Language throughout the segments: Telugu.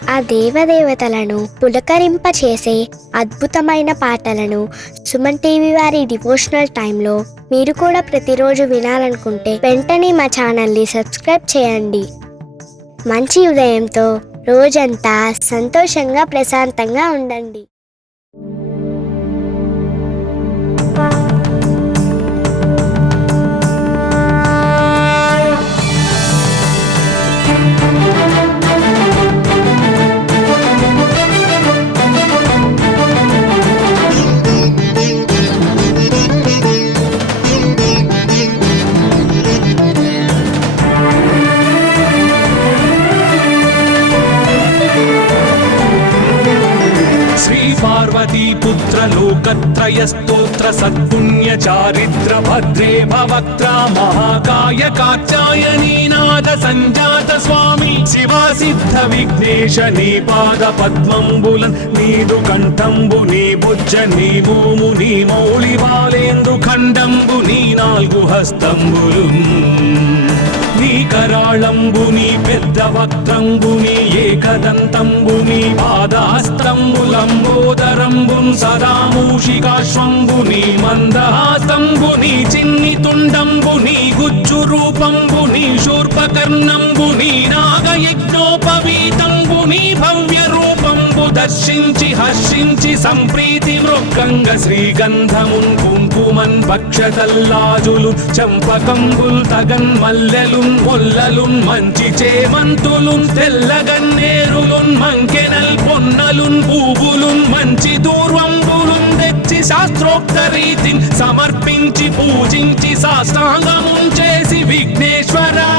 ఆ దేవదేవతలను పులకరింపచేసే అద్భుతమైన పాటలను సుమన్ టీవీ వారి డివోషనల్ టైంలో మీరు కూడా ప్రతిరోజు వినాలనుకుంటే వెంటనే మా ఛానల్ని సబ్స్క్రైబ్ చేయండి. మంచి ఉదయంతో రోజంతా సంతోషంగా ప్రశాంతంగా ఉండండి. पुत्र लोकत्रय स्तोत्र सत्पुण्य चारित्र भद्रे भवक्त्रा महाकाय कात्यायनी नाद संजात स्वामी शिवा सिद्ध विघ्नेश नी पाद पद्मंबुलन् नीदु कंठंबु नी बुज्ज नी भूमु नी मौळि बालेंद्रु खंडंबु नी नाल्गु हस्तंबुलु నీ కరాళంబుని పెద్ద వక్త్రంబుని ఏకదంతంబుని పాదహస్తంబులంబోదరంబున్ సదా మూషికాశ్వంబుని మందహాస్తంబుని చిన్ని తుండంబుని గుజ్జు రూపంబుని శూర్పకర్ణంబుని నాగయజ్ఞోపవీతంబుని భవ్య రూపంబు దర్శించి హర్షించి సంప్రీతి మృక్కంగ శ్రీగంధమున్ కుంకుమన్ భక్షతల్లాజులు చంపకంబుల్ తగన్ మల్లెలున్ మొల్లలున్ మంచి చేమంతులున్ తెల్లగన్నేరులున్ మంకెనల్ పొన్నలున్ పూవులున్ మంచి దూర్వంబులున్ తెచ్చి శాస్త్రోక్త రీతిని సమర్పించి పూజించి సాష్టాంగమున్ చేసి విఘ్నేశ్వరా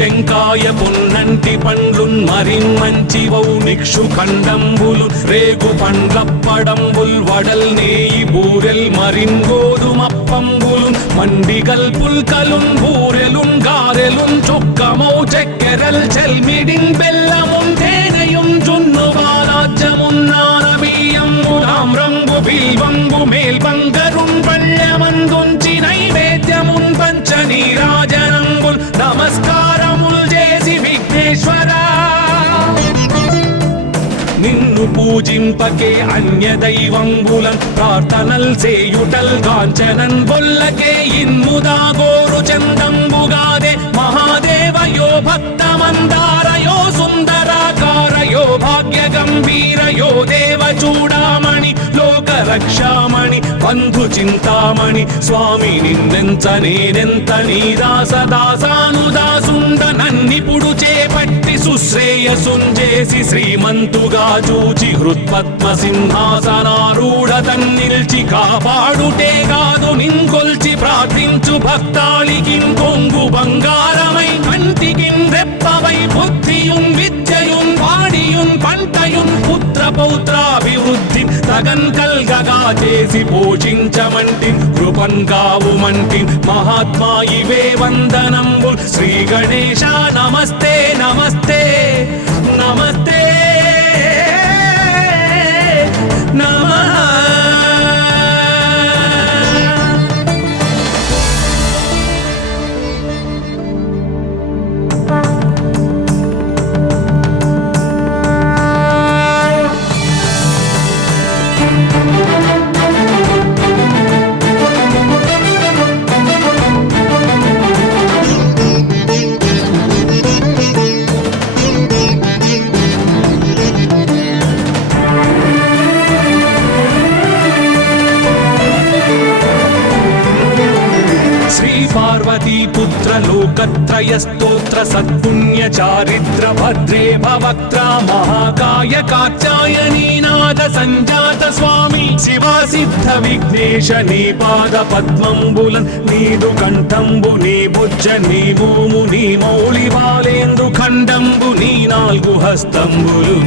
టెంకాయ పొన్నంటి పండ్లున్ మరిన్ మంచివౌ నిక్షు ఖండంబులు రేగు పండ్లప్పడంబుల్ వడల్ నేయి బూరెల్ మరిన్ గోధుమప్పంబులు మండిగల్ పుల్కలున్ బూరెలున్ గారెలున్ చొక్కమౌ చక్కెరల్ చెల్మిడిన్ బెల్లమున్ తేనెయున్ జున్ను బాలాజ్యమున్ నానబియ్యంబులామ్రంబు బిల్వంబు మేల్బంగరున్ పళ్ళమందుంచి నైవేద్యమున్ పంచ నీరాజనంబుల్ నమస్కారముల్ చేసి విఘ్నేశ్వరా నిన్ను పూజింపకే అన్య దైవంబులన్ ప్రార్థనల్ చేయుటల్ కాంచనన్ బొల్లకే ఇన్ముదా గోరు చందంబుగాదే మహాదేవయో భక్తమందారయో సుందరాకారయో భాగ్య గంభీరయో దేవ చూడామణి లోక రక్షామణి బంధు చింతామణి స్వామి నిన్నెంత నేనెంత నీ దాసదాసానుదాసుండ నన్నిపుడు చేపట్టి సుశ్రేయసుంజేసి శ్రీమంతుగా చూచి హృత్పద్మ సింహాసనారూఢ తన్నిల్చి కాపాడుటే కాదు నింకొల్చి ప్రార్థించు భక్తాళికిన్ కొంగు బంగారమై కంటికిన్ రెప్పవై బుద్ధియున్ విద్యయున్ వాడియున్ పంటయున్ పుత్ర పౌత్రాభివృద్ధి తగన్ కల్గగా చేసి పోషించమంటి కృపన్ కావుమంటి మహాత్మా ఇవే వందనంబు శ్రీ గణేశ నమస్తే నమస్తే నమస్తే నమః. पुत्र लोकत्रय स्तोत्र सत्पुण्य चारित्र भद्रे भवक्त्रा महाकाय कात्यायनी नाद संजात स्वामी शिवा सिद्ध विघ्नेश नी पाद पद्मंबुलन् नीदु कंठंबु नी बुज्ज नी भूमु नी मौळि बालेंद्रु खंडंबु नी नाल्गु हस्तंबुलु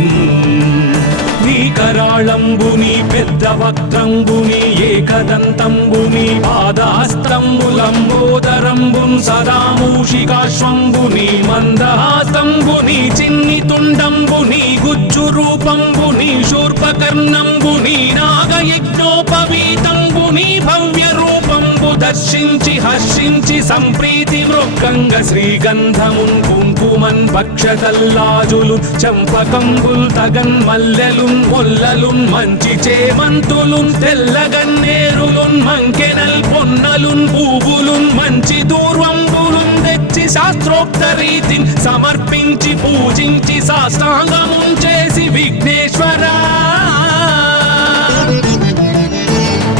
నీ కరాళంబుని పెద్ద వక్త్రంబుని ఏకదంతంబుని పాదహస్తంబులంబోదరంబున్ సదా మూషికాశ్వంబుని మందహాస్తంబుని చిన్ని తుండంబుని గుజ్జు రూపంబుని శూర్పకర్ణంబుని నాగయజ్ఞోపవీతంబుని భవ్య రూపంబు దర్శించి హర్షించి సంప్రీతి మృక్కంగ శ్రీగంధమున్ కుంకుమన్ పక్షతల్లాజులు చంపకంబుల్ తగన్ మల్లెలున్ మొల్లలున్ మంచి చేమంతులున్ తెల్లగన్నేరులున్ మంకెనల్ పొన్నలున్ పూవులున్ మంచి దూర్వంబులున్ తెచ్చి శాస్త్రోక్త రీతిని సమర్పించి పూజించి సాష్టాంగమున్ చేసి విఘ్నేశ్వరా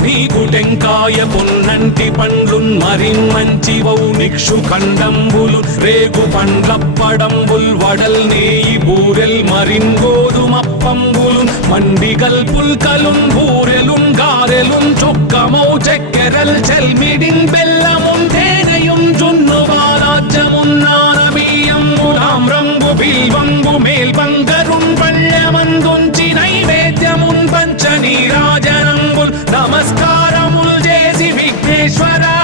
నీకు టెంకాయ పొన్నంటి పండ్లున్ మరిన్ మంచివౌ నిక్షు ఖండంబులు రేగు పండ్లప్పడంబుల్ వడల్ నేయి బూరెల్ మరిన్ గోధుమప్పంబులు మండిగల్ పుల్కలున్ బూరెలున్ గారెలున్ చొక్కమౌ చక్కెరల్ చెల్మిడిన్ బెల్లమున్ తేనెయున్ జున్ను బాలాజ్యమున్ నానబియ్యంబులామ్రంబు బిల్వంబు మేల్బంగరున్ పళ్ళమందుంచి నైవేద్యమున్ పంచ నీరాజనంబుల్ నమస్కారముల్ చేసి విఘ్నేశ్వరా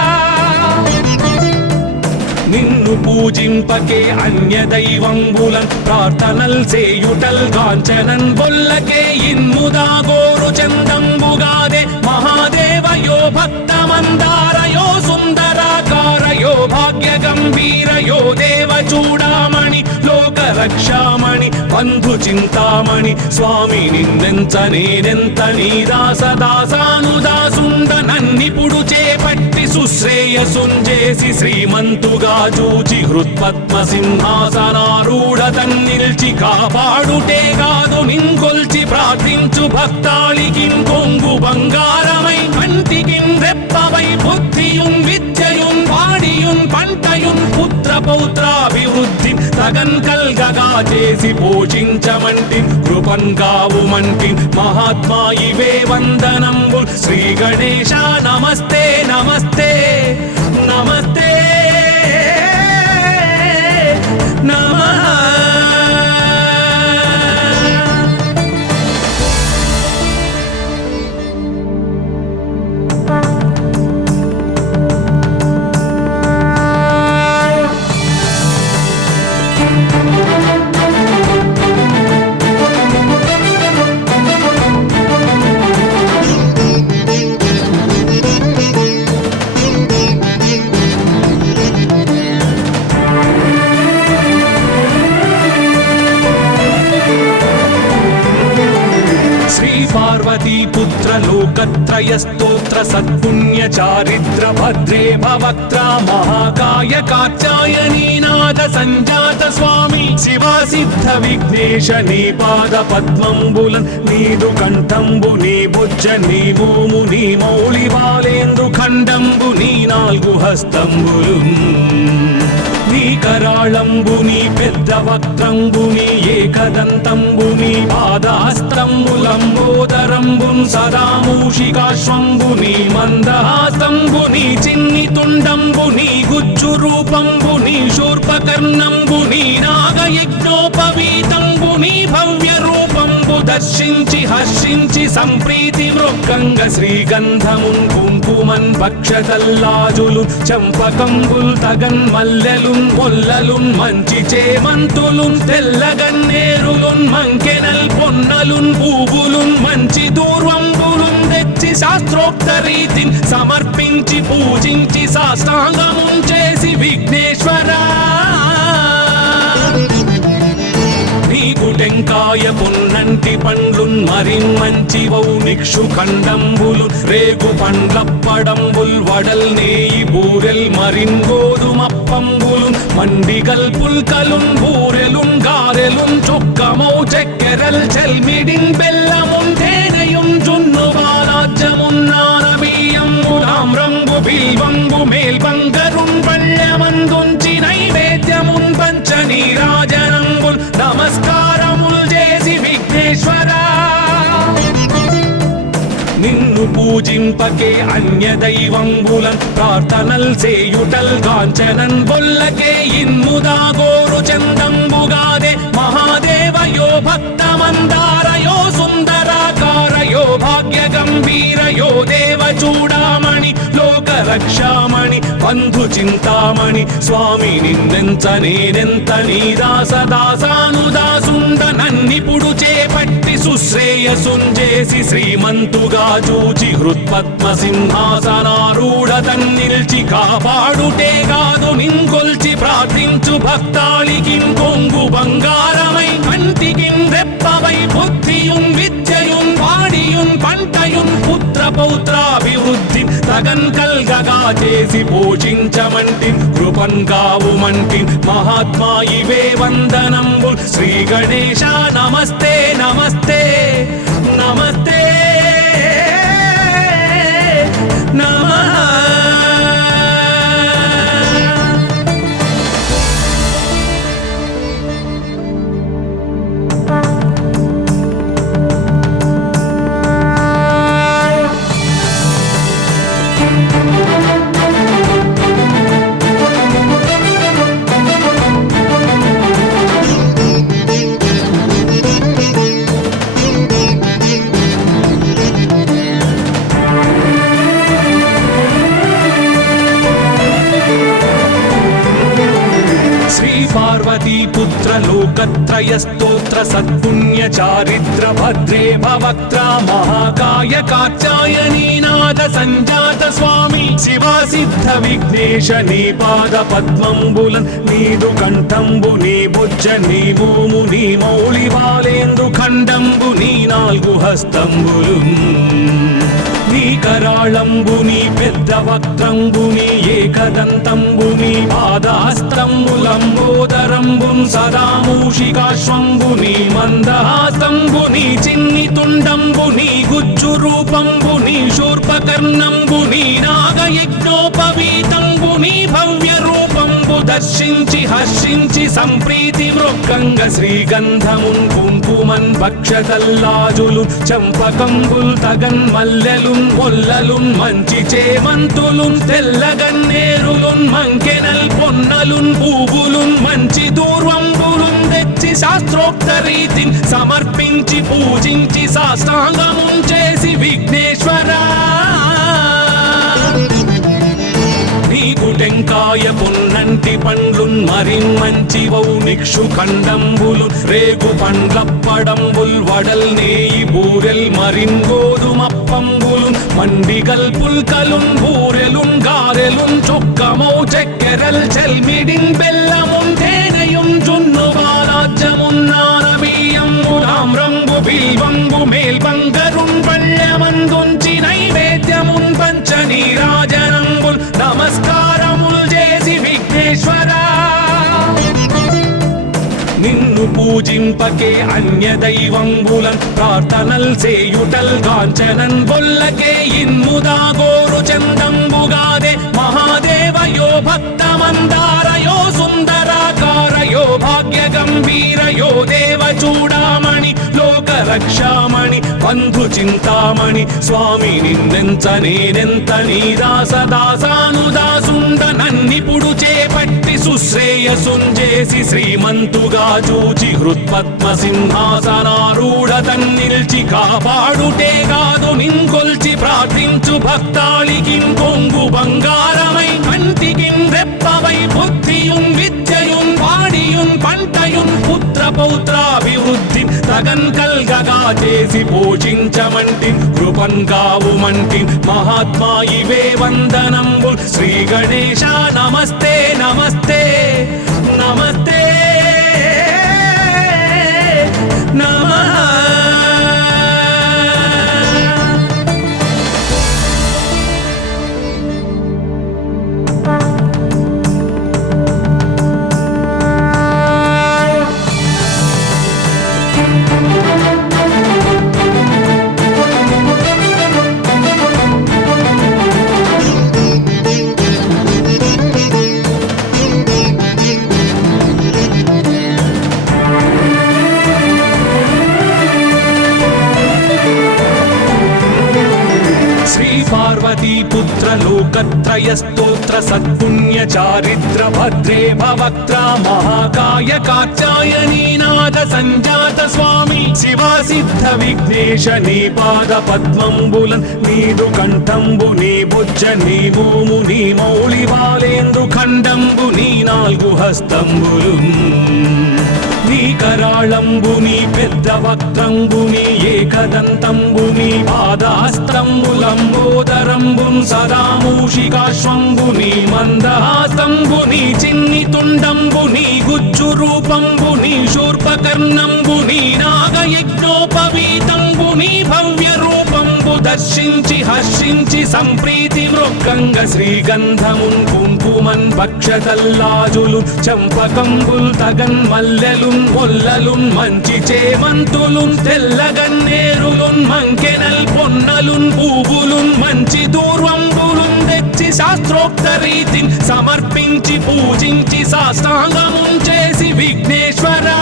నిన్ను పూజింపకే అన్య దైవంబులన్ ప్రార్థనల్ సేయుటల్ కాంచనన్ బొల్లకే ఇన్ముదా గోరు చందంబుగాదే మహాదేవయో భక్తమందారయో సుందరాకారయో భాగ్య గంభీరయో దేవ చూడామణి లోక రక్షామణి బంధు చింతామణి స్వామి నిన్నెంత నేనెంత నీ దాసదాసానుదాసుండ నన్నిపుడు చేపట్టి సుశ్రేయసుంజేసి శ్రీమంతుగా చూచి హృత్పద్మ సింహాసనారూఢ తన్నిల్చి కాపాడుటే కాదు నింకొల్చి ప్రార్థించు భక్తాళికిన్ కొంగు బంగారమై కంటికిన్ రెప్పవై బుద్ధియున్ విద్యయున్ వాడియున్ పంటయున్ పుత్ర పౌత్రాభివృద్ధి తగన్ కల్గగా చేసి పోషించమంటి కృపన్ కావుమంటి మహాత్మా ఇవే వందనంబు శ్రీ గణేశ నమస్తే నమస్తే నమస్తే నమః पुत्र लोकत्रय स्तोत्र सत्पुण्य चारित्र भद्रे भवक्त्रा महाकाय कात्यायनी नाद संजात स्वामी शिवा सिद्ध विघ्नेश नी पाद पद्मंबुलन् नीदु कंठंबु नी बुज्ज नी भूमु नी मौळि बालेंद्रु खंडंबु नी नाल्गु हस्तंबुलुन् నీ కరాళంబుని పెద్ద వక్త్రంబుని ఏకదంతంబుని పాదహస్తంబులంబోదరంబున్ సదా మూషికాశ్వంబుని మందహాస్తంబుని చిన్ని తుండంబుని గుజ్జు రూపంబుని శూర్పకర్ణంబుని నాగయజ్ఞోపవీతంబుని భవ్య రూపంబు దర్శించి హర్షించి సంప్రీతి మృక్కంగ శ్రీగంధమున్ కుంకుమన్ పక్షతల్లాజులు చంపకంబుల్ తగన్ మల్లెలున్ మొల్లలున్ మంచి చేమంతులున్ తెల్లగన్నేరులున్ మంకెనల్ పొన్నలున్ పూవులున్ మంచి దూర్వంబులున్ తెచ్చి శాస్త్రోక్త రీతిని సమర్పించి పూజించి సాష్టాంగమున్ చేసి విఘ్నేశ్వరా నీకు టెంకాయ పొన్నంటి పండ్లున్ మరిన్ మంచివౌ నిక్షు ఖండంబులు రేగు పండ్లప్పడంబుల్ వడల్ నేయి బూరెల్ మరిన్ గోధుమప్పంబులు మండిగల్ పుల్కలున్ బూరెలున్ గారెలున్ చొక్కమౌ చక్కెరల్ చెల్మిడిన్ బెల్లమున్ తేనెయున్ జున్ను బాలాజ్యమున్ నానబియ్యంబులామ్రంబు బిల్వంబు మేల్బంగరున్ పళ్ళమందుంచి నైవేద్యమున్ పంచ నీరాజనంబుల్ నమస్కారముల్ చేసి విఘ్నేశ్వరా నిన్ను పూజింపకే అన్య దైవంబులన్ ప్రార్థనల్ సేయుటల్ కాంచనన్ బొల్లకే ఇన్ముదా గోరు చందంబుగాదే మహాదేవయో భక్తమందారయో సుందరాకారయో భాగ్య గంభీరయో దేవ చూడామణి లోక రక్షామణి బంధు చింతామణి స్వామి నిన్నెంత నేనెంత నీ దాసదాసానుదాసుండ నన్నిపుడు చేపట్టి సుశ్రేయసుంజేసి శ్రీమంతుగా చూచి హృత్పద్మ సింహాసనారూఢతన్ నిల్చి కాపాడుటే కాదు నింకొల్చి ప్రార్థించు భక్తాళికి కొంగు బంగారమై కంటికిన్ రెప్పవై బుద్ధియున్ విద్యయున్ వాడియున్ పంటయున్ పుత్ర పౌత్రాభివృద్ధి తగన్ కల్గగా చేసి పోషించమంటి కృపన్ కావుమంటి మహాత్మా ఇవే వందనంబు శ్రీ గణేశ నమస్తే నమస్తే నమస్తే నమః. पुत्र लोकत्रय स्तोत्र सत्पुण्य चारित्र भद्रे भवक्त्रा महाकाय कात्यायनी नाद संजात स्वामी शिवा सिद्ध विघ्नेश नी पाद पद्मंबुलन् नीदु कंठंबु नी बुज्ज नी भूमु नी मौळि बालेंद्रु खंडंबु नी नाल्गु हस्तंबुलुन् నీ కరాళంబుని పెద్ద వక్త్రంబుని ఏకదంతంబుని పాదహస్తంబులంబోదరంబున్ సదా మూషికాశ్వంబుని మందహాస్తంబుని చిన్ని తుండంబుని గుజ్జు రూపంబుని శూర్పకర్ణంబుని నాగయజ్ఞోపవీతంబుని భవ్య రూపంబు దర్శించి హర్షించి సంప్రీతి మృక్కంగ శ్రీగంధమున్ కుంకుమన్ భక్షతల్లాజులు చంపకంబుల్ తగన్ మల్లెలున్ మొల్లలున్ మంచి చేమంతులున్ తెల్లగన్నేరులున్ మంకెనల్ పొన్నలున్ పూవులున్ మంచి దూర్వంబులున్ తెచ్చి శాస్త్రోక్త రీతిని సమర్పించి పూజించి సాష్టాంగమున్ చేసి విఘ్నేశ్వరా నీకు టెంకాయ పొన్నంటి పండ్లున్ మరిన్ మంచివౌ నిక్షు ఖండంబులు రేగు పండ్లప్పడంబుల్ వడల్ నేయి బూరెల్ మరిన్ గోధుమప్పంబులు మండిగల్ పుల్కలున్ బూరెలున్ గారెలున్ చొక్కమౌ చెక్కెరల్ చెల్మిడిన్ బెల్లమున్ తేనెయున్ జున్ను బాలాజ్యమున్ నానబియ్యంబు తామ్రంబు బిల్వంబు మేల్బంగరున్ పళ్ళమందుంచి నైవేద్యమున్ పంచ నీరాజనంబుల్ నమస్కారముల్ చేసి విఘ్నేశ్వరా నిన్ను పూజింపకే అన్య దైవంబులన్ ప్రార్థనల్ సేయుటల్ గాంచనన్ బొల్లకే ఇన్ముదా గోరు చందంబుగాదే మహాదేవయో భక్తమందారయో సుందరాకారయో భాగ్య గంభీరయో దేవ చూడామణి లోక రక్షామణి బంధు చింతామణి స్వామి నిన్నెంత నేనెంత నీ దాసదాసానుదాసుండ నన్నిపుడు చేపట్టి సుశ్రేయసుంజేసి శ్రీమంతుగా చూచి హృత్పద్మ సింహాసనారూఢతన్ నిల్చి కాపాడుటే కాదు నింకొల్చి ప్రార్థించు భక్తాళికి కొంగు బంగారమై కంటికిన్ రెప్పవై బుద్ధియున్ విద్యయున్ వాడియున్ పంటయున్ పుత్ర పౌత్రాభివృద్ధి తగన్ కల్గగా చేసి పోషించమంటి కృపన్ కావుమంటి మహాత్మా ఇవే వందనంబు శ్రీ గణేశ నమస్తే నమస్తే నమస్తే నమః. पुत्र लोकत्रय स्तोत्र सत्पुण्य चारित्र भद्रे भवक्त्रा महाकाय कात्यायनी नाद संजात स्वामी शिवा सिद्ध विघ्नेश नी पाद पद्मंबुलन् नीदु कंठंबु नी बुज्ज नी भूमु नी मौळि बालेंद्रु खंडंबु नी नाल्गु हस्तंबुलुन् నీ కరాళంబుని పెద్ద వక్త్రంబుని ఏకదంతంబుని పాదహస్తంబులంబోదరంబున్ సదా మూషికాశ్వంబుని మందహాస్తంబుని చిన్ని తుండంబుని గుజ్జు రూపంబుని శూర్పకర్ణంబుని నాగయజ్ఞోపవీతంబుని భవ్య రూపంబు దర్శించి హర్షించి సంప్రీతి మృక్కంగ శ్రీగంధమున్ కుంకుమన్ భక్షతల్లాజులు చంపకంబుల్ తగన్ మల్లెలున్ మొల్లలున్ మంచి చేమంతులున్ తెల్లగన్నేరులున్ మంకెనల్ పొన్నలున్ పూవులున్ మంచి దూర్వంబులున్ తెచ్చి శాస్త్రోక్త రీతిని సమర్పించి పూజించి సాష్టాంగమున్ చేసి విఘ్నేశ్వరా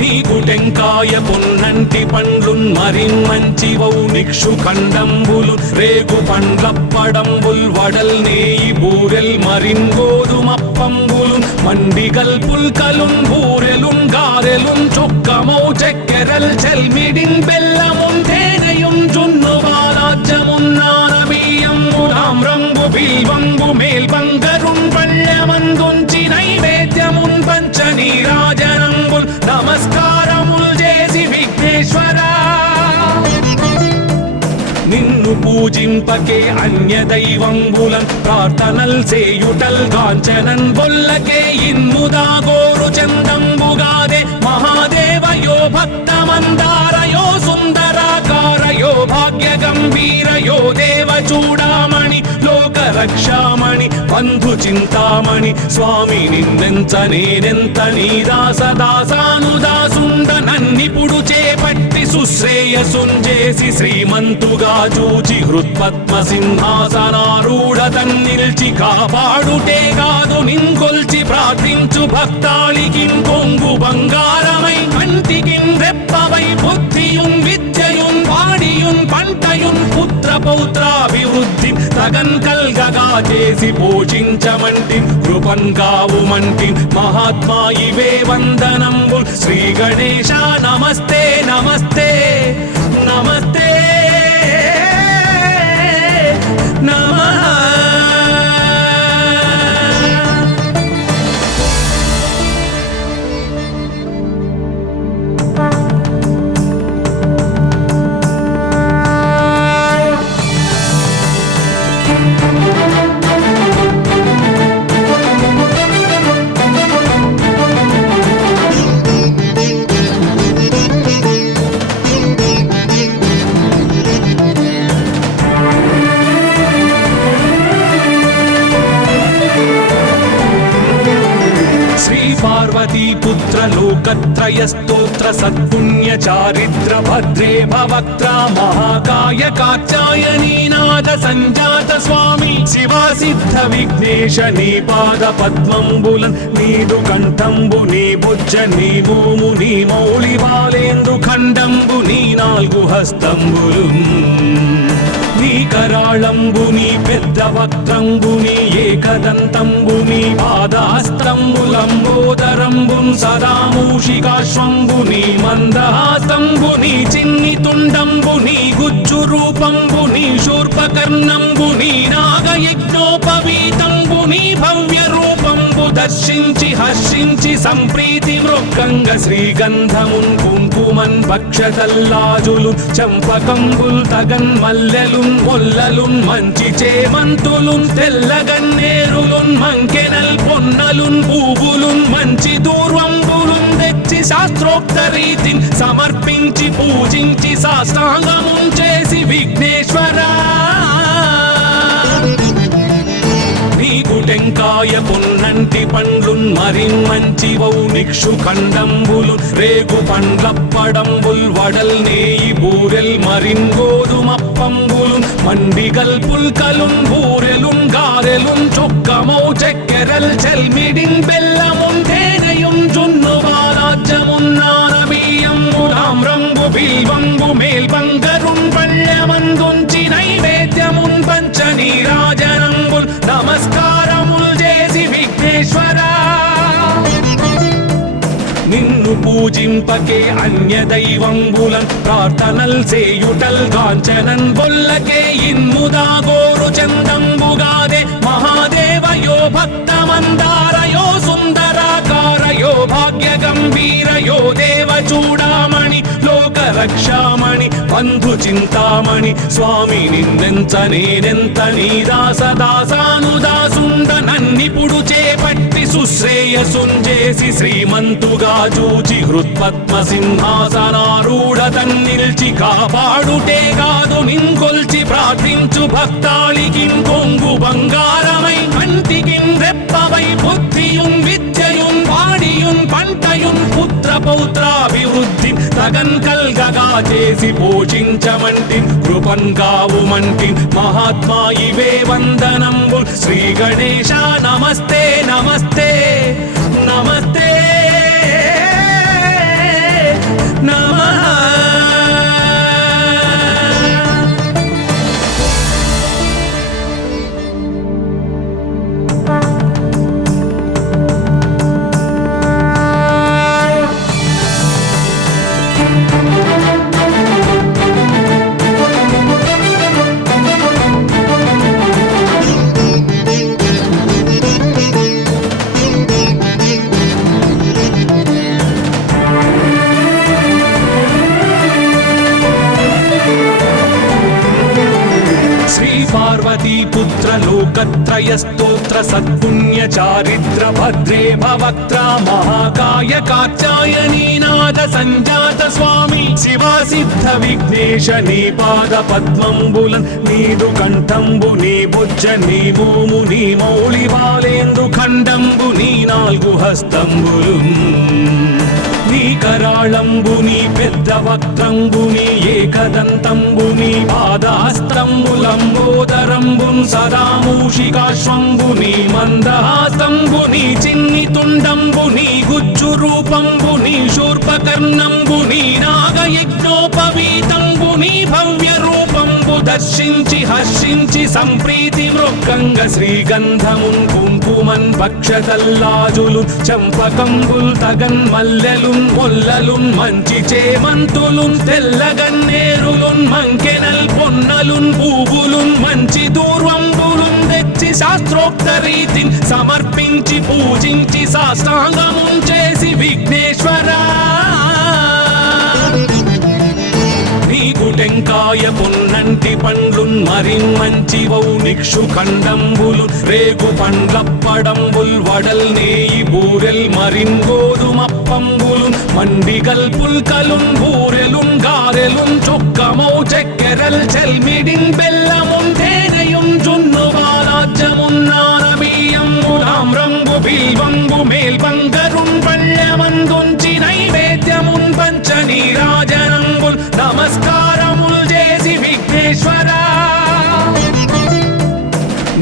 నీకు టెంకాయ పొన్నంటి పండ్లున్ మరిన్ మంచి వౌనిక్షు ఖండంబులు రేగు పండ్లప్పడంబుల్ వడల్ నేయి బూరెల్ మరిన్ గోధుమప్పంబులు మండిగల్ పుల్కలున్ బూరెలున్ గారెలున్ చొక్కమౌ చెక్కెరల్ చెల్మిడిన్ బెల్లమున్ తేనెయున్ జున్ను బాలాజ్యమున్ నానబియ్యంబులాం రంగు బిల్వంబు మేల్బంగరున్ పళ్ళమందుంచి నైవేద్యమున్ పంచనీరాజనంబుల్ నమస్కారముల్ చేసి విఘ్నేశ్వరా నిన్ను పూజింపకే అన్య దైవంబులన్ ప్రార్థనల్ చేయుటల్ కాంచనన్ బొల్లకే ఇన్ముదా గోరు చందంబుగాదే మహాదేవయో భక్తమందారయో సుందరాకారయో భాగ్య గంభీరయో దేవ చూడామణి లోక రక్షామణి బంధు చింతామణి స్వామి నిన్నెంత నేనెంత నీ దాసదాసానుదాసుండ నన్నిపుడు చేపట్టి సుశ్రేయసుంజేసి శ్రీమంతుగా చూచి హృత్పద్మ సింహాసనారూఢతన్ నిల్చి కాపాడుటే కాదు నింకొల్చి ప్రార్థించు భక్తాళికిన్ కొంగు బంగారమై కంటికిన్ రెప్పవై బుద్ధియున్ విద్యయున్ వాడియున్ పంటయున్ పుత్ర పౌత్రాభివృద్ధి తగన్ కల్గగా చేసి పోషించమంటి కృపన్ కావుమంటి మహాత్మా ఇవే వందనంబుల్ శ్రీ గణేశ నమస్తే నమస్తే నమస్తే నమః पुत्र लोकत्रय स्तोत्र सत्पुण्य चारिद्र भद्रे भवक्त्रा महाकाय कात्यायनी नाद संजात स्वामी शिवा सिद्ध विघ्नेश नी पाद पद्मंबुलन नीदु कंठंबु नी भुज नी भूमु नी मौళి బాలేందు ఖండంబు నీ నాలుగు హస్తంబులున్ నీ కరాళంబుని పెద్ద వక్త్రంబుని ఏకదంతంబుని పాదహస్తంబులంబోదరంబున్ సదా మూషికాశ్వంబుని మందహాస్తంబుని చిన్ని తుండంబుని గుజ్జు రూపంబుని శూర్పకర్ణంబుని నాగయజ్ఞోపవీతంబుని భవ్య రూపంబు దర్శించి హర్షించి సంప్రీతి మృక్కంగ శ్రీగంధమున్ కుంకుమన్ భక్షతల్లాజులు చంపకంబుల్ తగన్ మల్లెలున్ మొల్లలున్ మంచి చేమంతులున్ తెల్లగన్నేరులున్ మంకెనల్ పొన్నలున్ పూవులున్ మంచి దూర్వంబులున్ తెచ్చి శాస్త్రోక్త రీతిని సమర్పించి పూజించి సాష్టాంగమున్ చేసి విఘ్నేశ్వరా నీకు టెంకాయ పొన్నంటి పండ్లున్ మరిన్ మంచి వౌనిక్షు ఖండంబులు రేగు పండ్లప్పడంబుల్ వడల్ నేయి బూరెల్ మరిన్ గోధుమప్పంబులు మండిగల్ పుల్కలున్ బూరెలున్ గారెలున్ చొక్కమౌ చెక్కెరల్ చెల్మిడిన్ బెల్లమున్ తేనెయున్ జున్ను బాలాజ్యమున్ నానబియ్యంబులాం రంగు బిల్వంబు మేల్బంగరున్ పళ్ళమందుంచి నైవేద్యమున్ పంచనీరాజనంబుల్ నమస్కారముల్ చేసి విఘ్నేశ్వరా నిన్ను పూజింపకే అన్య దైవంబులన్ ప్రార్థనల్ చేయుటల్ కాంచనన్ బొల్లకే ఇన్ముదా గోరు చందంబుగాదే మహాదేవయో భక్తమందారయో సుందర దేవ చూడామణి లోక రక్షామణి బంధు చింతామణి స్వామి నిన్నెంత నేనెంత నీ దాసదాసానుదాసుండ నన్నిపుడు చేపట్టి సుశ్రేయసుంజేసి శ్రీమంతుగా చూచి హృత్పద్మ సింహాసనారూఢ తన్నిల్చి కాపాడుటే కాదు నింకొల్చి ప్రార్థించు భక్తాళికిం కొంగు బంగారమై కంటికిం రెప్పవై బుద్ధియుం విద్యయుం వాడియుం పంటయుం పుత్ర పౌత్రాభివృద్ధి తగన్ కల్గగా చేసి పోషించమంటి కృపన్ కావుమంటి మహాత్మా ఇవే వందనంబు శ్రీ గణేశ నమస్తే నమస్తే నమస్తే నమః. पार्वतीपुत्र लोकत्रय स्तोत्र सत्पुण्य चारित्र भद्रे भवक्त्रा महाकाय कात्यायनीनाद संजात स्वामी शिवा सिद्ध विघ्नेश नी पाद पद्मंबुलन नीदु कंठंबु नी बुज्ज नी भूमु नी मौళి బాలేందు ఖండంబు నీ నాలుగు హస్తంబులున్ నీ కరాళంబుని పెద్ద వక్త్రంబుని ఏకదంతంబుని పాదహస్తంబులంబోదరంబున్ సదా మూషికాశ్వంబుని మందహాసంబుని చిన్ని తుండంబుని గుజ్జు రూపంబుని శూర్పకర్ణంబుని నాగయజ్ఞోపవీతంబుని భవ్య రూపంబు దర్శించి హర్షించి సంప్రీతి మృక్కంగ శ్రీగంధమున్ కుంకుమన్ భక్షతల్లాజులు చంపకంబుల్ తగన్ మల్లెలు మొల్లలున్ మంచి చేమంతులున్ తెల్లగన్నేరులున్ మంకెనల్ పొన్నలున్ పూవులున్ మంచి దూర్వంబులున్ తెచ్చి శాస్త్రోక్త రీతిని సమర్పించి పూజించి సాష్టాంగమున్ చేసి విఘ్నేశ్వరా నీకు టెంకాయ పొన్నంటి పండ్లున్ మరిన్ మంచి వౌ నిక్షు ఖండంబులు రేగు పండ్లప్పడంబుల్ వడల్ నేయి బూరెల్ మరిన్ గోధుమప్పంబులు మండిగల్ పుల్కలున్ బూరెలున్ గారెలున్ చొక్కమౌ చక్కెరల్ చెల్మిడిన్ బెల్లమున్ తేనెయున్ జున్ను బాలాజ్యమున్ నానబియ్యంబులామ్రంబు బిల్వంబు మేల్బంగరున్ పళ్ళమందుంచి నైవేద్యమున్ పంచ నీరాజనంబుల్ నమస్కారముల్ చేసి విఘ్నేశ్వరా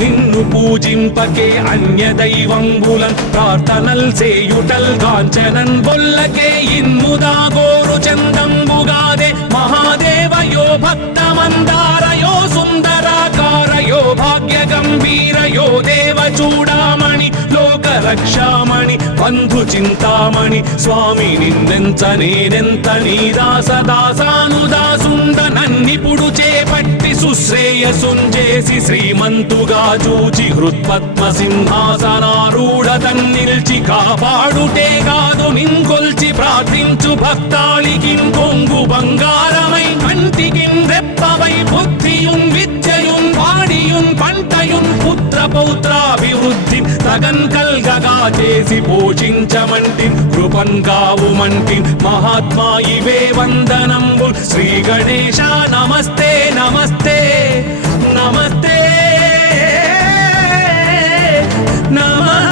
నిన్ను పూజింపకే అన్య దైవంబులన్ ప్రార్థనల్ సేయుటల్ కాంచనన్ బొల్లకే ఇన్ముదా గోరు చందంబుగాదే మహాదేవయో భక్తమందారయో సుందరాకారయో భాగ్య గంభీరయో దేవ చూడామణి లోక రక్షామణి బంధు చింతామణి స్వామి నిన్నెంత నేనెంత నీ దాసదాసానుదాసుండ నన్నిపుడు చేపట్టి సుశ్రేయసుంజేసి శ్రీమంతుగా చూచి హృత్పద్మ సింహాసనారూఢ తన్నిల్చి కాపాడుటే కాదు నింకొల్చి ప్రార్థించు భక్తాళికిం కొంగు బంగారమై కంటికిం రెప్పవై బుద్ధియుం విద్యయుం వాడియుం పంటయుం పుత్ర పౌత్రాభివృద్ధి తగన్ కల్గగా చేసి పోషించమంటి కృపన్ కావుమంటి మహాత్మా ఇవే వందనంబు శ్రీ గణేశ నమస్తే నమస్తే నమస్తే నమః.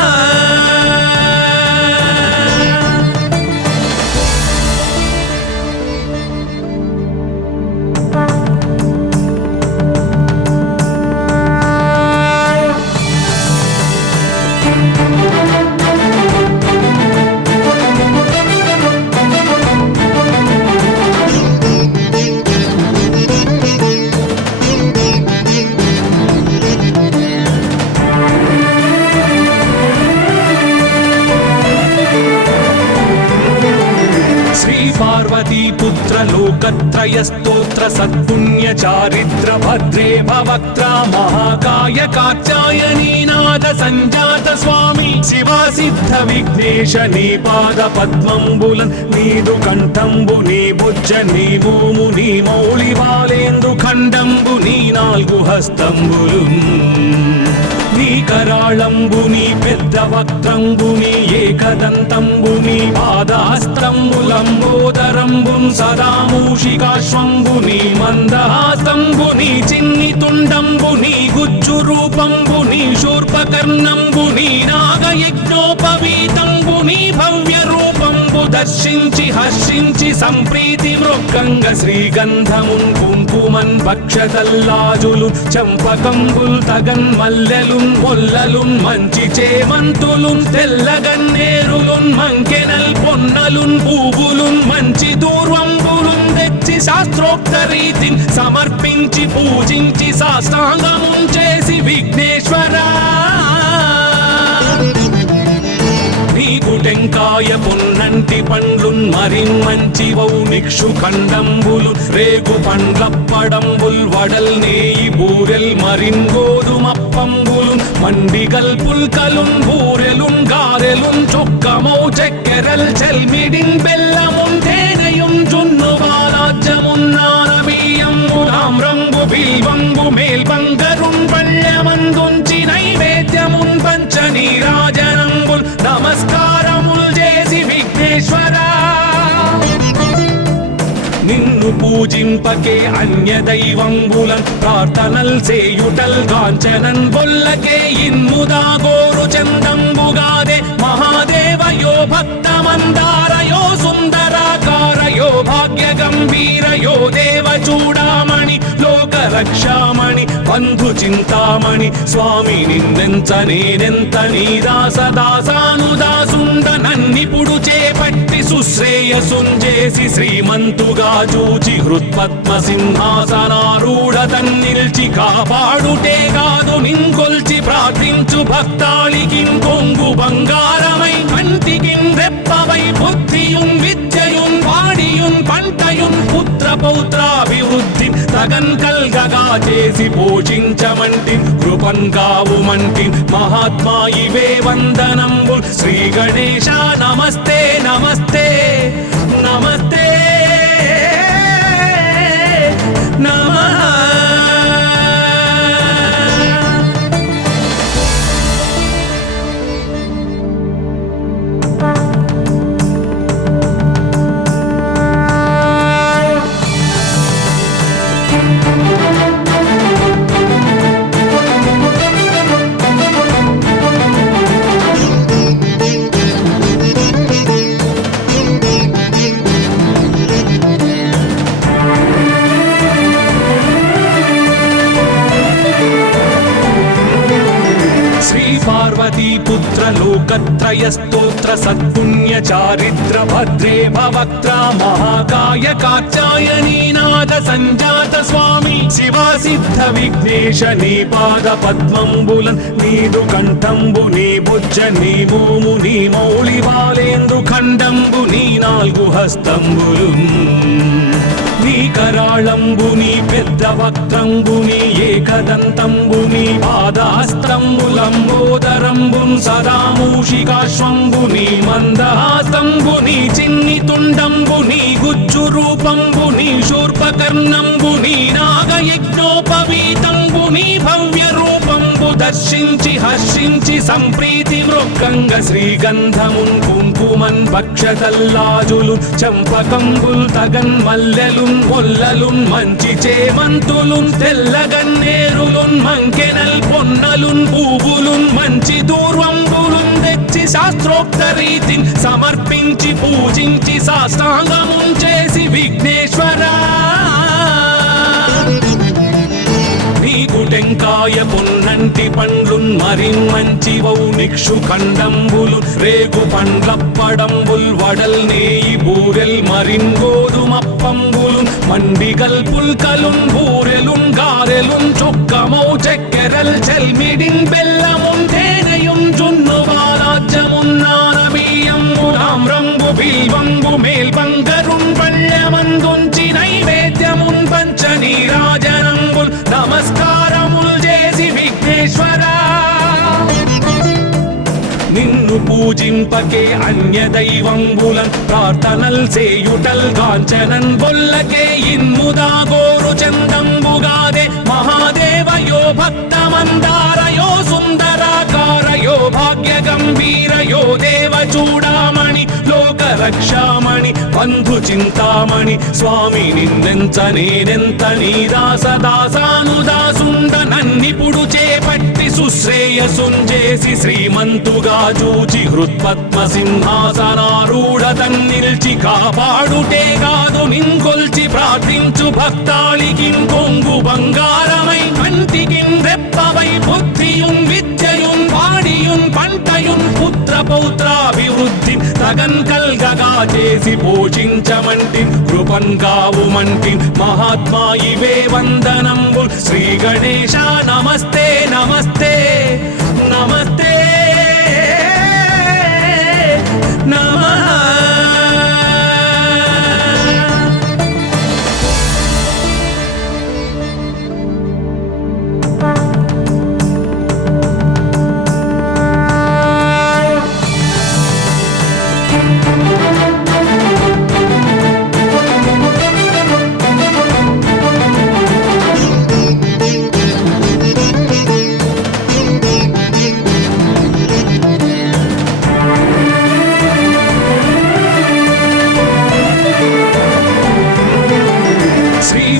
पार्वतीपुत्र लोकत्रय स्तोत्र सत्पुण्य चारित्र भद्रे भवक्त्रा महाकाय कात्यायनीनाद संजात स्वामी శివా సిద్ధ విఘ్నేశ నీ పాద పద్మంబులన్ నీదు కంఠంబు నీ బుజ్జ నీ భూము నీ మౌళి బాలేందు ఖండంబు నీ నాలుగు హస్తంబులు నీ కరాళంబు నీ పెద్ద వక్త్రంబు నీ ఏకదంతంబు నీ పాదాస్త్రంబులంబోదరంబున్ సదా మూషికాశ్వంబు నీ మందహాస్తంబు నీ చిన్ని తుండంబు నీ గుజ్జు రూపంబు నీ శూర్పకర్ణంబు నీ నాగయజ్ఞోపవీతంబు నీ భవ్య రూపంబు దర్శించి హర్షించి సంప్రీతి మృక్కంగ శ్రీగంధమున్ కుంకుమన్ భక్షతల్లాజులు చంపకంబుల్ తగన్ మల్లెలున్ మొల్లలున్ మంచి చేమంతులున్ తెల్లగన్నేరులున్ మంకెనల్ పొన్నలున్ పూవులున్ మంచి దూర్వంబులున్ తెచ్చి శాస్త్రోక్త రీతిని సమర్పించి పూజించి సాష్టాంగమున్ చేసి విఘ్నేశ్వరా నీకు టెంకాయ పొన్నంటి పండ్లున్ మరిన్ మంచి వౌ నిక్షు ఖండంబులు రేగు పండ్లప్పడంబుల్ వడల్ నేయి బూరెల్ మరిన్ గోధుమప్పంబులు మండిగల్ పుల్కలున్ బూరెలున్ గారెలున్ చొక్కమౌ చక్కెరల్ చెల్మిడిన్ బెల్లమున్ తేనెయున్ జున్ను బాలాజ్యమున్ నానబియ్యంబు తామ్రంబు బిల్వంబు మేల్బంగరున్ పళ్ళమందుంచి నైవేద్యమున్ పంచ నీరాజనంబుల్ నమస్కారముల్ చేసి విఘ్నేశ్వరా నిన్ను పూజింపకే అన్య దైవంబులన్ ప్రార్థనల్ సేయుటల్ కాంచనన్ బొల్లకే ఇన్ముదా గోరు చందంబుగాదే మహాదేవయో భక్తమందారయో సుందరాకారయో భాగ్య గంభీరయో దేవ చూడామణి లోక రక్షామణి బంధు చింతామణి స్వామి నిన్నెంత నేనెంత నీ దాసదాసానుదాసుండ నన్నిపుడు చేపట్టి సుశ్రేయసుంజేసి శ్రీమంతుగా చూచి హృత్పద్మ సింహాసనారూఢ తన్నిల్చి కాపాడుటే కాదు నింకొల్చి ప్రార్థించు భక్తాళికిం కొంగు బంగారమై కంటికిం రెప్పవై బుద్ధియున్ విద్యయున్ వాడియున్ పంటయున్ పుత్ర పౌత్రాభివృద్ధి తగన్ కల్గగా చేసి పోషించమంటి కృపన్ కావుమంటి మహాత్మా ఇవే వందనంబు శ్రీ గణేశ నమస్తే నమస్తే నమస్తే నమః पुत्र लोकत्रय स्तोत्र सत्पुण्य चारिद्र भद्रे भवक्त्रा महाकाय कात्यायनी नाद संजात स्वामी शिवा सिद्ध विघ्नेश नी पाद पद्मंबुलन नीदु कंठंबु नी बुज्ज नी भूमु नी मौళి బాలేందు ఖండంబు నీ నాలుగు హస్తంబులు నీ కరాళంబు నీ పెద్ద వక్త్రంబు నీ ఏకదంతంబు నీ పాదాస్త్రంబులంబోదరంబున్ సదా మూషికాశ్వంబు నీ మందహాస్తంబు నీ చిన్ని తుండంబు నీ గుజ్జు రూపంబు నీ శూర్పకర్ణంబు నీ నాగయజ్ఞోపవీతంబు నీ భవ్య రూపంబు దర్శించి హర్షించి సంప్రీతి మృక్కంగ శ్రీగంధమున్ కుంకుమన్ భక్షతల్లాజులు చంపకంబుల్ తగన్ మల్లెలున్ మొల్లలున్ మంచి చేమంతులున్ తెల్లగన్నేరులున్ మంకెనల్ పొన్నలున్ పూవులున్ మంచి దూర్వంబులున్ తెచ్చి శాస్త్రోక్త రీతిని సమర్పించి పూజించి సాష్టాంగమున్ చేసి విఘ్నేశ్వరా నీకు టెంకాయ పొన్నంటి పండ్లున్ మరిన్ మంచి వౌ నిక్షు ఖండంబులు రేగు పండ్లప్పడంబుల్ వడల్ నేయి బూరెల్ మరిన్ గోధుమప్పంబులు మండిగల్ పుల్కలున్ బూరెలున్ గారెలున్ చొక్కమౌ చక్కెరల్ చెల్మిడిన్ బెల్లమున్ తేనెయున్ జున్ను బాలాజ్యమున్ నానబియ్యంబు తామ్రంబు బిల్వంబు మేల్బంగరున్ పళ్ళమందుంచి నైవేద్యమున్ పంచ నీరాజనంబుల్ నమస్కారముల్ చేసి విఘ్నేశ్వరా నిన్ను నిన్ను పూజింపకే అన్య దైవంబులన్ ప్రార్థనల్ చేయుటల్ కాంచనన్ బొల్లకే ఇన్ముదా గోరు చందంబుగాదే మహాదేవయో భక్తమందారయో సుందరాకారయో భాగ్య గంభీరయో దేవ చూడామణి లోక రక్షామణి బంధు చింతామణి స్వామి నిన్నెంత నేనెంత నీ దాసదాసానుదాసుండ నన్నిపుడు చేపట్టి సుశ్రేయసుంజేసి శ్రీమంతుగా చూచి హృత్పద్మ సింహాసనారూఢ తన్నిల్చి కాపాడుటే కాదు నింకొల్చి ప్రార్థించు భక్తాళికి కొంగు బంగారమై కంటికిన్ రెప్పవై బుద్ధియున్ విద్యయున్ వాడియున్ పంటయున్ పుత్ర పౌత్రాభివృద్ధి తగన్ కల్గగా చేసి పోషించమంటి కృపన్ కావుమంటి మహాత్మా ఇవే వందనంబు శ్రీ గణేశ నమస్తే నమస్తే నమస్తే నమః.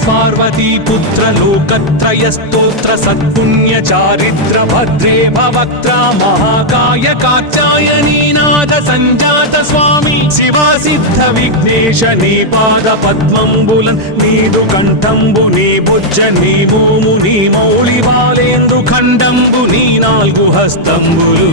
పార్వతీ పుత్ర లోకత్రయ స్తోత్ర సత్పుణ్య చారిత్ర భద్రే భవక్త్ర మహాకాయ కాత్యాయనీ నాద సంజాత స్వామి శివా సిద్ధ విఘ్నేశ నీ పాద పద్మంబులన్ నీదు కంఠంబు నీ బుజ్జ నీ మోము నీ మౌళి బాలేందు ఖండంబు నీ నాలుగు హస్తంబులు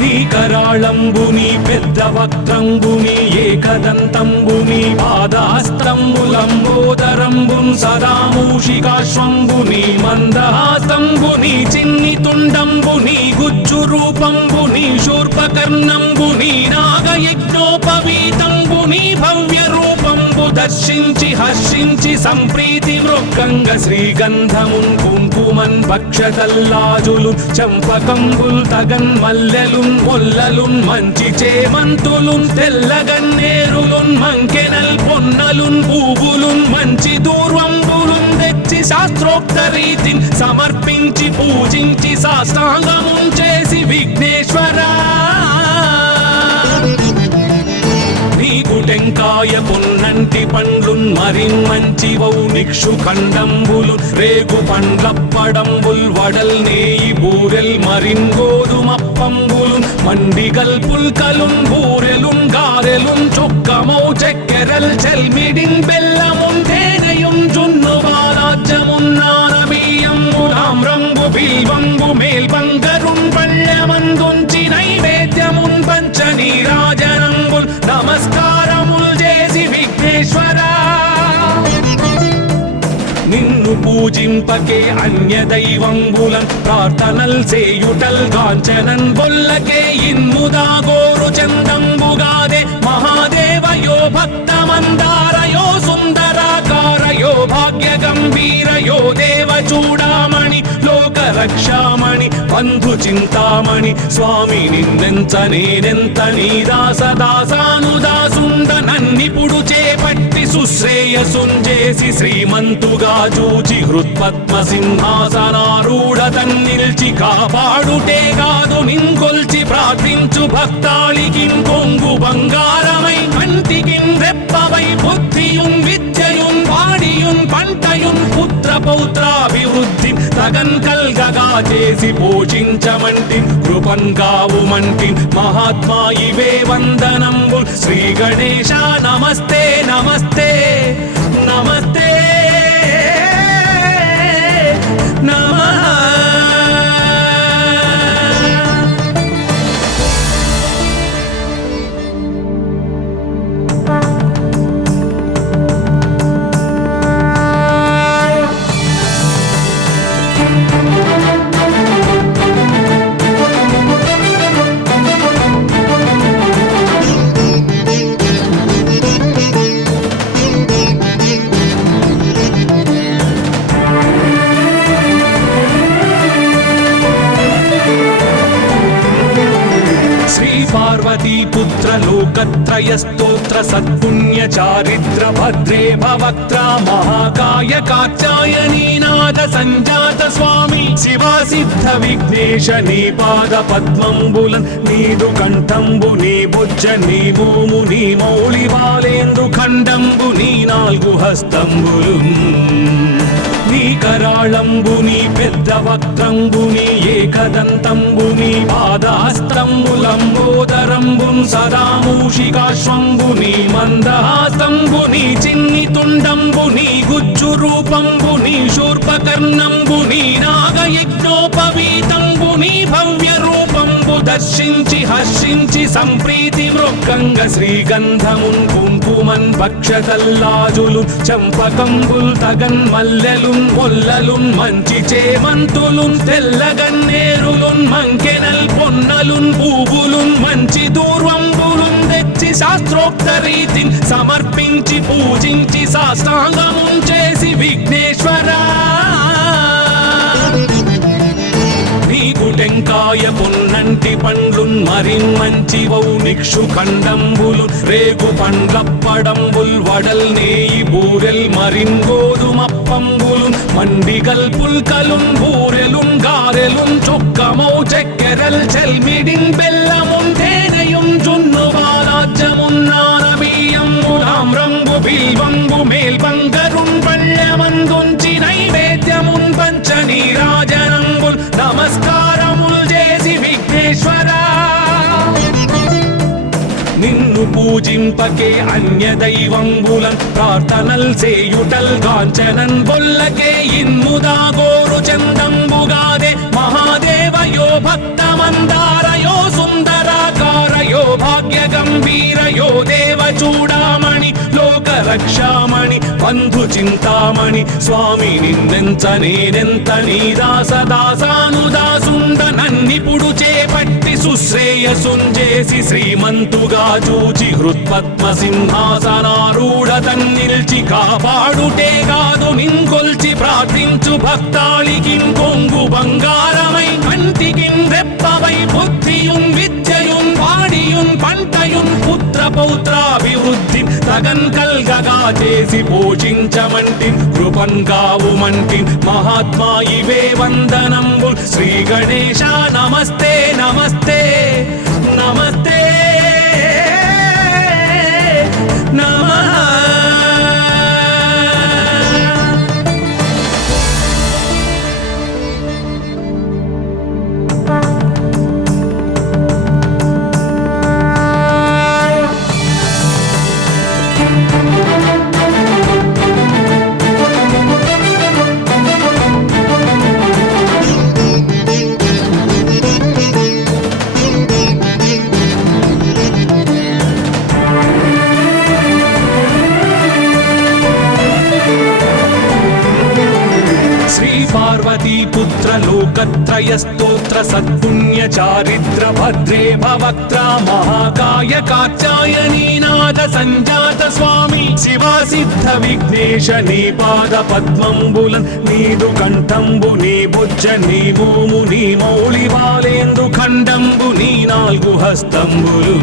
నీ కరాళంబు నీ పెద్ద వక్త్రంబు నీ ఏకదంతంబు నీ పాదాస్త్రంబులంబోదరంబున్ సదా మూషికాశ్వంబు నీ మందహాసంబు నీ చిన్ని తుండంబు నీ గుజ్జు రూపంబు నీ శూర్పకర్ణంబు నీ నాగయజ్ఞోపవీతంబు నీ భవ్య రూపంబు దర్శించి హర్షించి సంప్రీతి మృక్కంగ శ్రీగంధమున్ కుంకుమన్ భక్షతల్లాజులు చంపకంబుల్ తగన్ మల్లెలున్ మొల్లలున్ మంచి చేమంతులున్ తెల్లగన్నేరులున్ మంకెనల్ పొన్నలున్ పూవులున్ మంచి దూర్వంబులున్ తెచ్చి శాస్త్రోక్త రీతిని సమర్పించి పూజించి సాష్టాంగమున్ చేసి విఘ్నేశ్వరా నీకు టెంకాయ పొన్నంటి పండ్లున్ మరిన్ మంచివౌ నిక్షు ఖండంబులు రేగు పండ్లప్పడంబుల్ వడల్ నేయి బూరెల్ మరిన్ గోధుమప్పంబులు మండిగల్ పుల్కలున్ బూరెలున్ గారెలున్ చొక్కమౌ చెక్కెరల్ చెల్మిడిన్ బెల్లమున్ తేనెయున్ జున్ను బాలాజ్యమున్ నానబియ్యంబులామ్రంబు బిల్వంబు మేల్బంగరున్ పళ్ళమందుంచి నైవేద్యమున్ పంచ నీరాజనంబుల్ నమస్కారముల్ చేసి విఘ్నేశ్వరా నిన్ను పూజింపకే అన్య దైవంబులన్ ప్రార్థనల్ చేయుటల్ కాంచనన్ బొల్లకే ఇన్ముదా గోరు చందంబుగాదే మహాదేవయో భక్తమందారయో సుందరాకారయో భాగ్య గంభీరయో దేవ చూడామణి లోక రక్షామణి బంధు చింతామణి స్వామి నిన్నెంత నేనెంత నీ దాసదాసానుదాసుండ నన్నిపుడు చేపట్టి సుశ్రేయసుంజేసి శ్రీమంతుగా చూచి హృత్పద్మ సింహాసనారూఢ తన్నిల్చి కాపాడుటే కాదు నింకొల్చి ప్రార్థించు భక్తాళికి కొంగు బంగారమై కంటికిన్ రెప్పవై బుద్ధియున్ విద్యయున్ వాడియున్ పంటయున్ పుత్ర పౌత్రాభివృద్ధి తగన్ కల్గగా చేసి పోషించమంటి కృపన్ కావుమంటి మహాత్మా ఇవే వందనంబు శ్రీ గణేశ నమస్తే నమస్తే నమస్తే నమః. पार्वती पुत्र लोकत्रय स्तोत्र सत्पुण्य चारित्र भद्रे भवक्त्रा महाकाय कात्यायनी नाद संजात स्वामी शिवा सिद्ध विघ्नेश नी पाद पद्मंबुलन नीदु कंठंबु नी भुज नी भूमु नी मौళి బాలేందు ఖండంబు నీ నాలుగు హస్తంబులు నీ కరాళంబు నీ పెద్ద వక్త్రంబు నీ ఏకదంతంబు నీ పాదహస్తంబులంబోదరంబు సదా మూషికాశ్వంబు నీ మందహాస్తంబు నీ చిన్ని తుండంబు నీ గుజ్జు రూపంబు నీ శూర్పకర్ణంబు నీ నాగయజ్ఞోపవీతంబు నీ భవ్య రూపంబు దర్శించి హర్షించి సంప్రీతి మృక్కంగ శ్రీగంధమున్ కుంకుమన్ భక్షతల్లాజులు చంపకంబుల్ తగన్ మల్లెలున్ మొల్లలున్ మంచి చేమంతులున్ తెల్లగన్నేరులున్ మంకెనల్ పొన్నలున్ పూవులున్ మంచి దూర్వంబులున్ తెచ్చి శాస్త్రోక్త రీతిని సమర్పించి పూజించి సాష్టాంగమున్ చేసి విఘ్నేశ్వరా నీకు టెంకాయ పొన్నంటి పండ్లున్ మరిన్ మంచి వౌ నిక్షు ఖండంబులు రేగు పండ్లప్పడంబుల్ వడల్ నేయి బూరెల్ మరిన్ గోధుమప్పంబులు మండిగల్ పుల్కలున్ బూరెలున్ గారెలున్ చొక్కమౌ చెక్కెరల్ చెల్మిడిన్ బెల్లమున్ తేనెయున్ జున్ను బాలాజ్యమున్ నానబియ్యంబులామ్రంబు బిల్వంబు మేల్బంగరున్ పళ్ళమందుంచి నైవేద్యమున్ పంచ నీరాజనంబుల్ నమస్కారముల్ చేసి విఘ్నేశ్వరా నిన్ను పూజింపకే అన్య దైవంబులన్ ప్రార్థనల్ చేయుటల్ కాంచనన్ బొల్లకే ఇన్ముదా గోరు చందంబుగాదే మహాదేవయో భక్తమందారయో సుందరాకారయో భాగ్య గంభీరయో దేవ చూడామణి లోక రక్షామణి బంధు చింతామణి స్వామి నిన్నెంత నేనెంత నీ దాసదాసానుదాసుండ నన్నిపుడు చేపట్టి సుశ్రేయసుంజేసి శ్రీమంతుగా చూచి హృత్పద్మ సింహాసనారూఢ తన్నిల్చి కాపాడుటే కాదు నింకొల్చి ప్రార్థించు భక్తాళికి కొంగు బంగారమై కంటికి రెప్పవై బుద్ధియున్ విద్యయున్ వాడియున్ పంటయున్ పుత్ర పౌత్రాభివృద్ధి తగన్ కల్గగా చేసి పోషించమంటి కృపన్ కావుమంటి మహాత్మా ఇవే వందనంబు శ్రీ గణేశ నమస్తే నమస్తే నమస్తే నమః पार्वती पुत्र लोकत्रय स्तोत्र सत्पुण्य चारित्र भद्रे भवक्त्रा महाकाय कात्यायनी नाद संजात स्वामी शिवा सिद्ध विघ्नेश नी पाद पद्मंबुलन नीदु कंठंबु नी भुज नी भूमु नी मौళి బాలేందు ఖండంబు నీ నాలుగు హస్తంబులు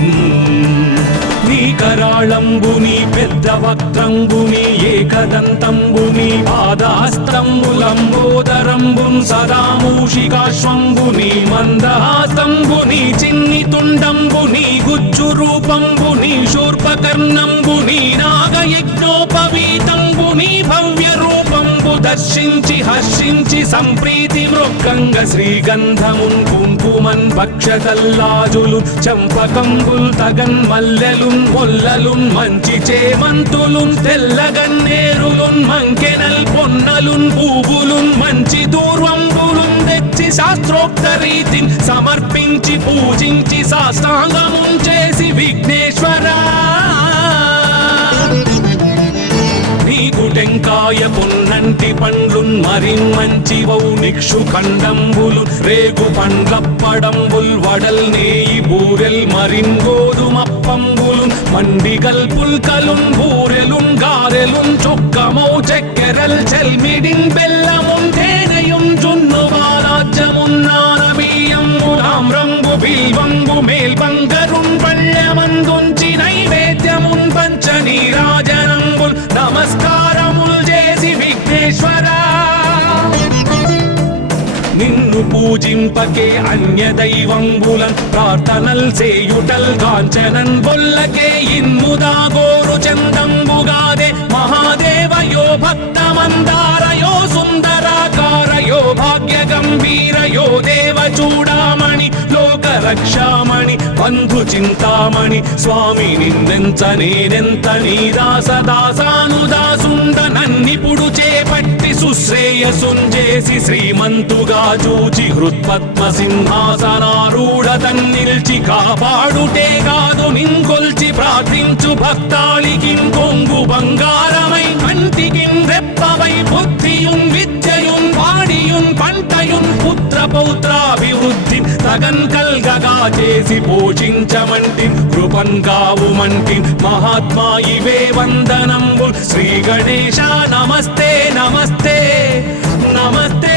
నీ కరాళంబు నీ పెద్ద వక్త్రంబు నీ ఏకదంతంబు నీ పాదహస్తంబులంబోదరంబు సదా మూషికాశ్వంబు నీ మందహాస్తంబు నీ చిన్ని తుండంబు నీ గుజ్జు రూపంబు నీ శూర్పకర్ణంబు నీ నాగయజ్ఞోపవీతంబు నీ భవ్య రూపంబు దర్శించి హర్షించి సంప్రీతి మృక్కంగ శ్రీగంధమున్ కుంకుమన్ భక్షతల్లాజులు చంపకంబుల్ తగన్ మల్లెలున్ మొల్లలున్ మంచి చేమంతులున్ తెల్లగన్నేరులున్ మంకెనల్ పొన్నలున్ పూవులున్ మంచి దూర్వంబులున్ తెచ్చి శాస్త్రోక్త రీతిని సమర్పించి పూజించి సాష్టాంగమున్ చేసి విఘ్నేశ్వరా నీకు టెంకాయ పొన్నంటి పండ్లున్ మరిన్ మంచి వౌ నిక్షు ఖండంబులు రేగు పండ్లప్పడంబుల్ వడల్ నేయి బూరెల్ మరిన్ గోధుమప్పంబులు మండిగల్ పుల్కలున్ బూరెలున్ గారెలున్ చొక్కమౌ చెక్కెరల్ చెల్మిడిన్ బెల్లమున్ తేనెయున్ జున్ను బాలాజ్యమున్ నానబియ్యంబులామ్రంబు బిల్వంబు మేల్బంగరున్ పూజింపకే అన్య దైవంబులన్ ప్రార్థనల్ సేయుటల్ కాంచనన్ బొల్లకే ఇన్ముదా గోరు చందంబుగాదే మహాదేవయో భక్తమందారయో సుందరాకారయో భాగ్య గంభీరయో దేవ చూడామణి లోక రక్షామణి బంధు చింతామణి స్వామి నిన్నెంత నేనెంత నీ దాసదాసానుదాసుండ నన్నిపుడు చేపట్టి సుశ్రేయసుంజేసి శ్రీమంతుగా చూచి హృత్పద్మ సింహాసనారూఢ తన్నిల్చి కాపాడుటే కాదు నింకొల్చి ప్రార్థించు భక్తాళికి కొంగు బంగారమై కంటికి రెప్పవై బుద్ధియున్ విద్యయున్ వాడియున్ పంటయున్ పుత్ర పౌత్రాభివృద్ధి తగన్ కల్గగా చేసి పోషించమంటి కృపన్ కావుమంటి మహాత్మా ఇవే వందనంబు శ్రీ గణేశ నమస్తే నమస్తే నమస్తే